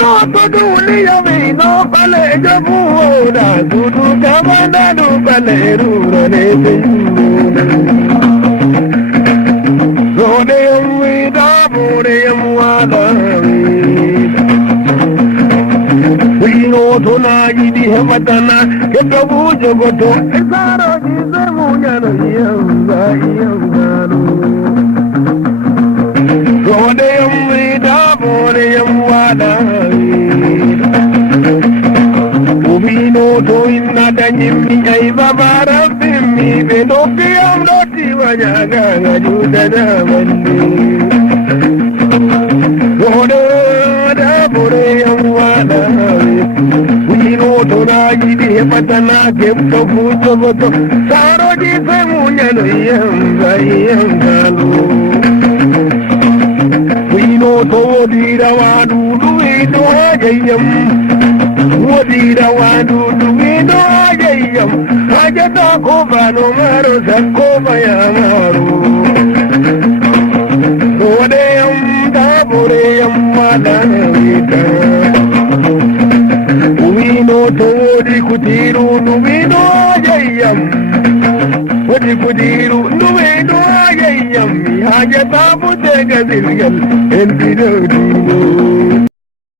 no paduli yami no pale jabu da dudu kamana du pale rurane tindu rode yami da bore yamwala wino tona yidi hematana kebu jogoto esaro jize munyano yamba yambano rode yami da bore yamwala ubino to inna danyimi ay babara bimmi be dokki am doti wajaga gajuda da mandi rode da bore yamwala ubino to na yidi hematana kebto futo goto saro jize munyano yamba yambano wino to dira wadu duido jayam wodira wadu duido jayam hajata ko bano maro sakko bayamaru rodeyam daboreyam madanita wino to di kutiru duido jayam wodi kudiru duido jayam hajata budega zilgal en bido